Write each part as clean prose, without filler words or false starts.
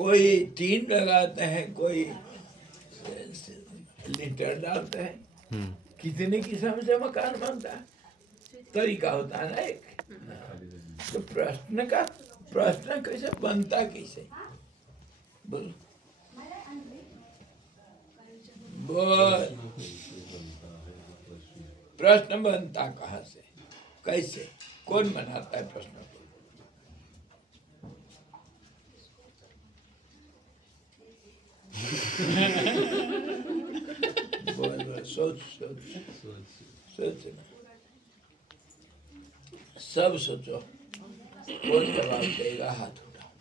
कोई टीन लगाते हैं, कोई लिंटर डालते हैं, कितने किस्म से मकान बनता है, तरीका होता है ना एक। तो प्रश्न कैसे बनता, कैसे बोल बोल, प्रश्न बनता कहाँ से, कैसे, कौन बनाता है प्रश्न को? बोल बोल, सोच सोच सोचना, सब सोचो, कौन जवाब देगा, हाथ उठाओ।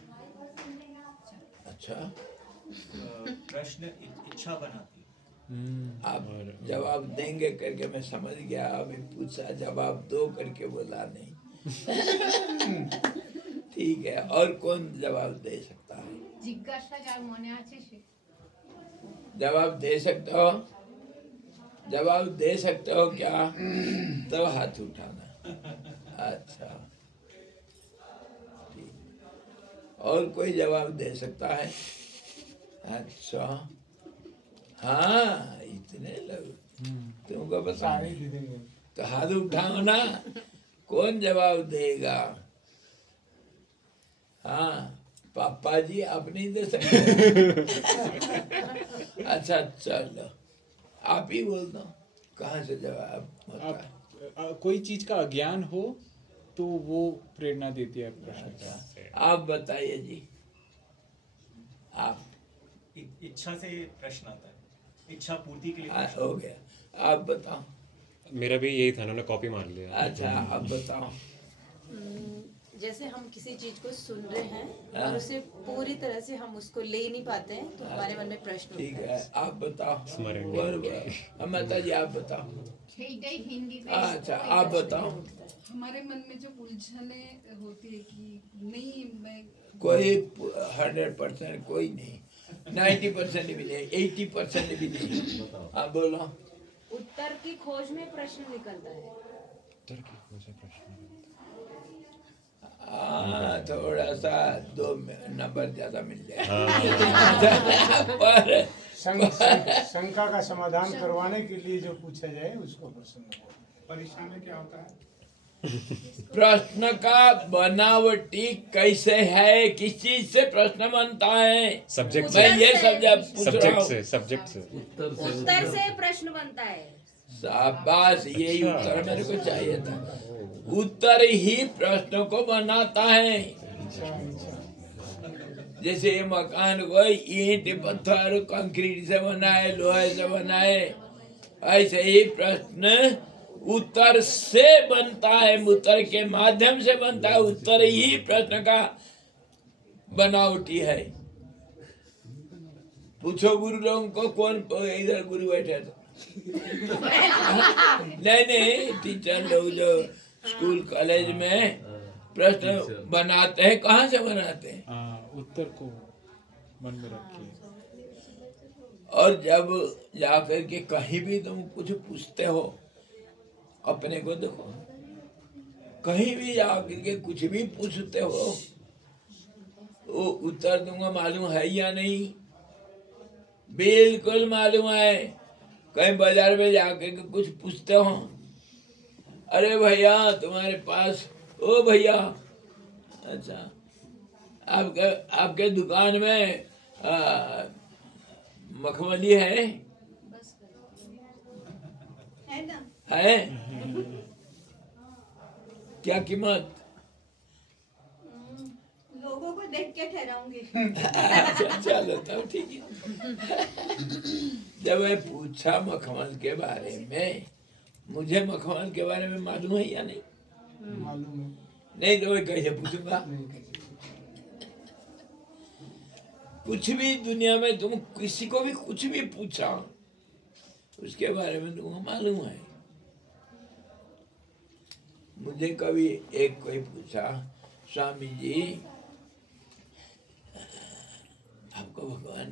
अच्छा, प्रश्न इच्छा बनाती है। आप जवाब देंगे करके मैं समझ गया, अभी पूछा जवाब दो करके बोला नहीं। ठीक है, और कौन जवाब दे सकता है? जिज्ञासा जार मने आछे से जवाब दे सकते हो? जवाब दे सकते हो क्या? तो हाथ उठाना। अच्छा, ठीक। और कोई जवाब दे सकता है? अच्छा, हाँ, इतने लोग तुमको पता नहीं, तो हाथ उठाओ ना, कौन जवाब देगा? हाँ, पापा जी आप नहीं दे सकते? अच्छा चलो, आप ही बोल दो, कहाँ से जवाब होता है? कोई चीज का अज्ञान हो तो वो प्रेरणा देती है प्रश्न का। आप बताइए जी, आप। इच्छा से प्रश्न आता है, इच्छा पूर्ति के लिए प्रश्न। हो गया, आप बताओ। मेरा भी यही था, उन्होंने कॉपी मार लिया। अच्छा, आप बताओ। जैसे हम किसी चीज को सुन रहे हैं और उसे पूरी तरह से हम उसको ले नहीं पाते हैं, तो हमारे मन में प्रश्न ठीक उठता है, आप बताओ। स्मरण। माता जी आप बताओ। সেইটাই হিন্দিতে अच्छा, आप बताओ। हमारे मन में जो उलझने होती है कि नहीं मैं कोई 100% कोई नहीं, 90% भी नहीं, 80% भी नहीं। आप बोलो। उत्तर की खोज में प्रश्न निकलता है। थोड़ा सा 2 नंबर ज्यादा मिल जाए। पर शंका का समाधान करवाने के लिए जो पूछा जाए उसको प्रश्न बोलते हैं। परीक्षा में क्या होता है? प्रश्न का बनावटी कैसे है, किस चीज से प्रश्न बनता है? सब्जेक्ट मैं से। ये सब्जेक्ट पूछ रहा सब्जेक्ट हूँ। से, सब्जेक्ट से। उत्तर से प्रश्न बनता है। शाबाश, यही उत्तर मेरे को चाहिए था। उत्तर ही प्रश्नों को बनाता है। जैसे ये मकान को ईंट पत्थर कंक्रीट से बनाए, लोहे से बनाए, ऐसे ही प्रश्न उत्तर से बनता है, उत्तर के माध्यम से बनता है। उत्तर ही प्रश्न का बनावटी है। पूछो गुरु लोगों को, कौन इधर गुरु बैठे थे? नहीं, टीचर लोग जो स्कूल कॉलेज में प्रश्न बनाते हैं, कहाँ से बनाते हैं? उत्तर को मन में रख के। और जब जाकर के कहीं भी तुम कुछ पूछते हो, अपने को देखो, कहीं भी जाकर के कुछ भी पूछते हो, वो उत्तर तुमको मालूम है या नहीं? बिल्कुल मालूम है। कहीं बाजार में जाकर के कुछ पूछते हो, अरे भैया तुम्हारे पास, ओ भैया, अच्छा आपके दुकान में मखमली है ना है? क्या कीमत? लोगों को देख के ठहराऊंगी। अच्छा, चलो तब ठीक है। जब मैं पूछा मखमल के बारे में, मुझे मखमल के बारे में मालूम है या नहीं? मालूम है। नहीं तो मैं कैसे पूछूंगा? कुछ भी दुनिया में तुम किसी को भी कुछ भी पूछा, उसके बारे में तुमको मालूम है। मुझे कभी एक कोई पूछा, स्वामी जी आपको भगवान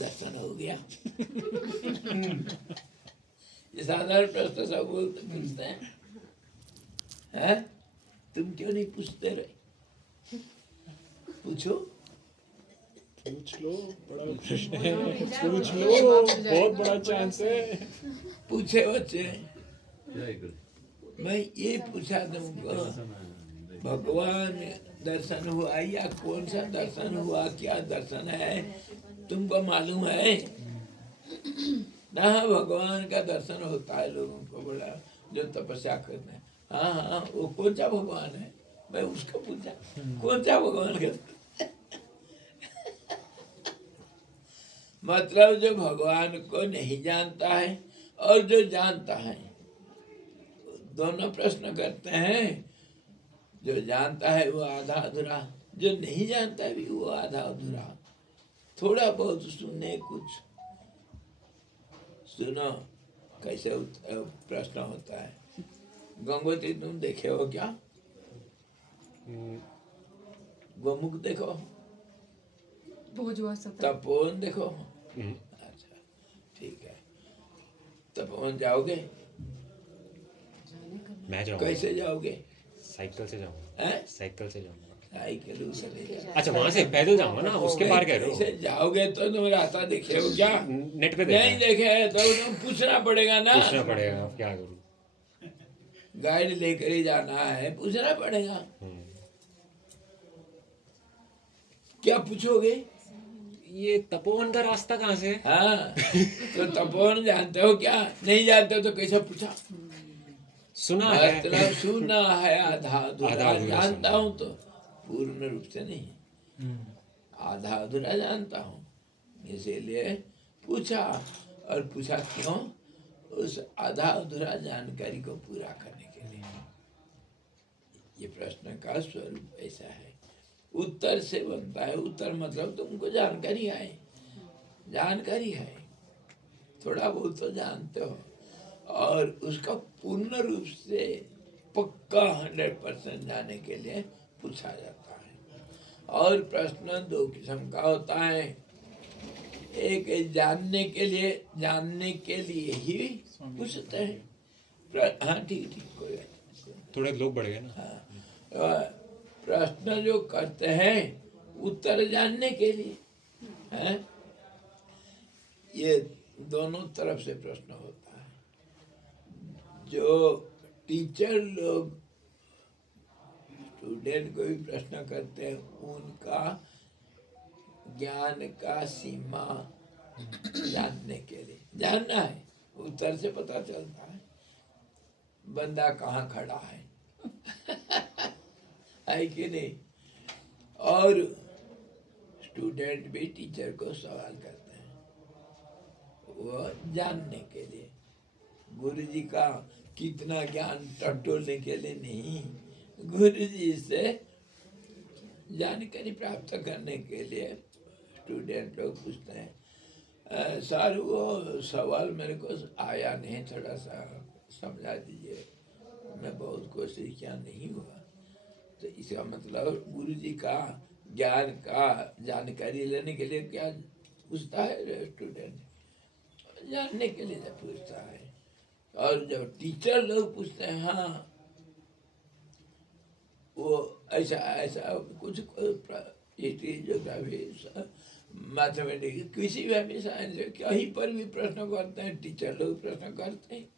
दर्शन हो गया? ये साधारण प्रश्न सब बोलते पूछते हैं, तुम क्यों नहीं पूछते रहे? पूछो। पूछ लो, बड़ा प्रश्न है, पूछ लो, बहुत बड़ा चांस है। पूछे बच्चे, मैं ये पूछा तुमको, भगवान दर्शन हुआ या कौन सा दर्शन हुआ, क्या दर्शन है तुमको मालूम है? ना भगवान का दर्शन होता है लोगों को, बड़ा जो तपस्या करते हैं। हाँ हाँ, वो कौन सा भगवान है? मैं उसको पूछा कौन सा भगवान का मतलब जो भगवान को नहीं जानता है और जो जानता है, दोनों प्रश्न करते हैं। जो जानता है वो आधा अधूरा, जो नहीं जानता है भी वो आधा अधूरा। थोड़ा बहुत सुनने, कुछ सुनो कैसे प्रश्न होता है। गंगोत्री तुम देखे हो क्या? गोमुख देखो, भोजवा सत्र तपोवन देखो। अच्छा ठीक है, तपोवन जाओगे? मैं जाऊँगा, कैसे जाओगे? साइकिल से जाऊँगा, हैं? साइकिल से जाऊँगा। साइकिल से ले जाओ। अच्छा वहाँ से पैदल जाऊँगा ना, उसके पार कह रहे कैसे हो? जाओगे? तो तुम रास्ता देखे हो क्या? नेट पे देखा नहीं है। देखे है तो तुम पूछना पड़ेगा ना। पूछना पड़ेगा, अब क्या करूँ? गाइड लेकर ही जाना है, पूछना पड़ेगा। क्या पूछोगे? ये तपोवन का रास्ता कहाँ से है? हाँ तो तपोवन जानते हो क्या? नहीं जानते हो तो कैसे पूछा? सुना है। मतलब सुना है, आधा अधूरा आधा अधूरा जानता सुना। हूँ, तो पूर्ण रूप से नहीं, आधा अधूरा जानता हूँ, इसीलिए पूछा। और पूछा क्यों? उस आधा अधूरा जानकारी को पूरा करने के लिए। ये प्रश्न का स्वरूप ऐसा है, उत्तर से बनता है। उत्तर मतलब तुमको जानकारी है, जानकारी है, थोड़ा बहुत तो जानते हो, और उसका पूर्ण रूप से पक्का 100% जाने के लिए पूछा जाता है। और प्रश्न दो किस्म का होता है, एक जानने के लिए ही पूछते हैं। हाँ ठीक ठीक, कोई बात नहीं। थोड़े लोग बढ़ गए ना। हाँ, प्रश्न जो करते हैं उत्तर जानने के लिए हैं, ये दोनों तरफ से प्रश्न होता है। जो टीचर लोग स्टूडेंट को भी प्रश्न करते हैं, उनका ज्ञान का सीमा जानने के लिए, जानना है, उत्तर से पता चलता है बंदा कहाँ खड़ा है है कि नहीं? और स्टूडेंट भी टीचर को सवाल करते हैं, वो जानने के लिए। गुरु जी का कितना ज्ञान टटोलने के लिए नहीं, गुरु जी से जानकारी प्राप्त करने के लिए स्टूडेंट लोग पूछते हैं। सर वो सवाल मेरे को आया नहीं, थोड़ा सा समझा दीजिए, मैं बहुत कोशिश किया, नहीं हुआ। तो इसका मतलब गुरु जी का ज्ञान का जानकारी लेने के लिए क्या पूछता है स्टूडेंट? जानने के लिए जब पूछता है। और जब टीचर लोग पूछते हैं, हाँ वो ऐसा ऐसा कुछ हिस्ट्री, ज्योग्राफी, मैथमेटिक्स, किसी भी हमें साइंस कहीं पर भी प्रश्न करते हैं, टीचर लोग प्रश्न करते हैं।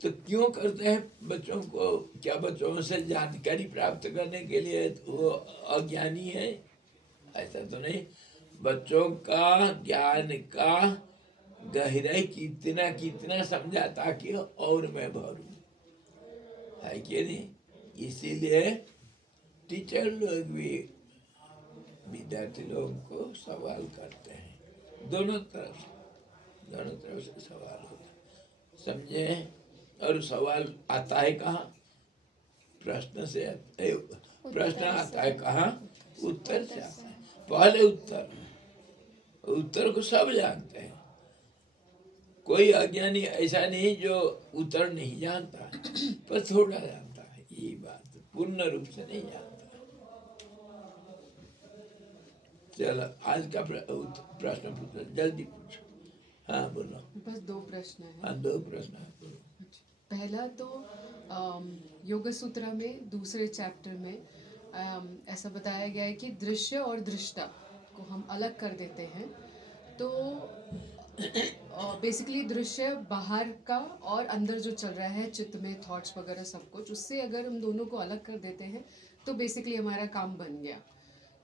तो क्यों करते हैं? बच्चों को, क्या बच्चों से जानकारी प्राप्त करने के लिए वो अज्ञानी है? ऐसा तो नहीं। बच्चों का ज्ञान का गहराई कितना कितना समझा ताकि और मैं भरूं, है कि नहीं? इसीलिए टीचर लोग भी विद्यार्थी लोगों को सवाल करते हैं, दोनों तरफ से सवाल होता है, समझे? और सवाल आता है कहाँ? प्रश्न से। प्रश्न आता है कहाँ? उत्तर से आता है। पहले उत्तर को सब जानते हैं, कोई अज्ञानी ऐसा नहीं जो उत्तर नहीं जानता, पर थोड़ा जानता है, यही बात, पूर्ण रूप से नहीं जानता। चलो आज का प्रश्न पूछो, जल्दी पूछो। हाँ बोलो। बस 2 प्रश्न है। हाँ 2 प्रश्न है, बोलो। पहला तो योग सूत्र में दूसरे चैप्टर में ऐसा बताया गया है कि दृश्य और दृष्टा को हम अलग कर देते हैं तो बेसिकली दृश्य बाहर का और अंदर जो चल रहा है चित्त में थॉट्स वगैरह सब कुछ, उससे अगर हम दोनों को अलग कर देते हैं तो बेसिकली हमारा काम बन गया।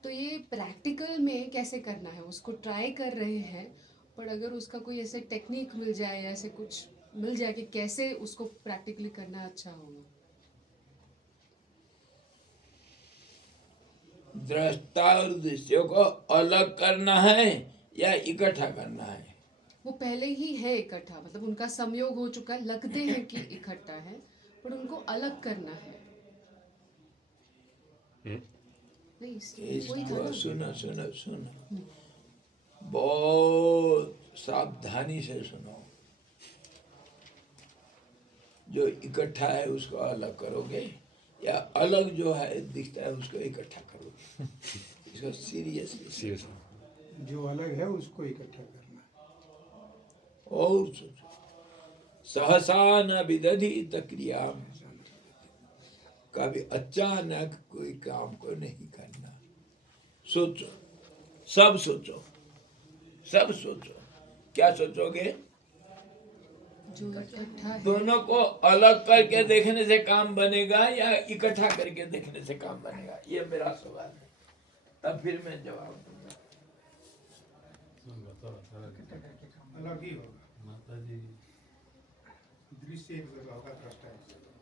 तो ये प्रैक्टिकल में कैसे करना है उसको ट्राई कर रहे हैं, पर अगर उसका कोई ऐसे टेक्निक मिल जाए या ऐसे कुछ मिल जाए कि कैसे उसको प्रैक्टिकली करना अच्छा होगा। दृष्टा और दृश्य को अलग करना है या इकट्ठा करना है? वो पहले ही है इकट्ठा, मतलब उनका संयोग हो चुका है, लगते हैं कि इकट्ठा है पर उनको अलग करना है। नहीं, वही था इसको ना। सुनो सुनो सुनो, बहुत सावधानी से सुनो। जो इकट्ठा है उसको अलग करोगे या अलग जो है दिखता है उसको इकट्ठा करोगे? इसको सीरियसली सीरियस जो अलग है उसको इकट्ठा करना। और सोचो, सहसा न विदधि क्रिया, कभी अचानक कोई काम को नहीं करना। सोचो, सब सोचो, सब सोचो। क्या सोचोगे? जो इकट्ठा है दोनों को अलग करके देखने से काम बनेगा या इकट्ठा करके देखने से काम बनेगा? ये मेरा सवाल है, तब फिर मैं जवाब दूंगा। अलग ही होगा। दृश्य एक जगह होगा, दृष्टा एक जगह।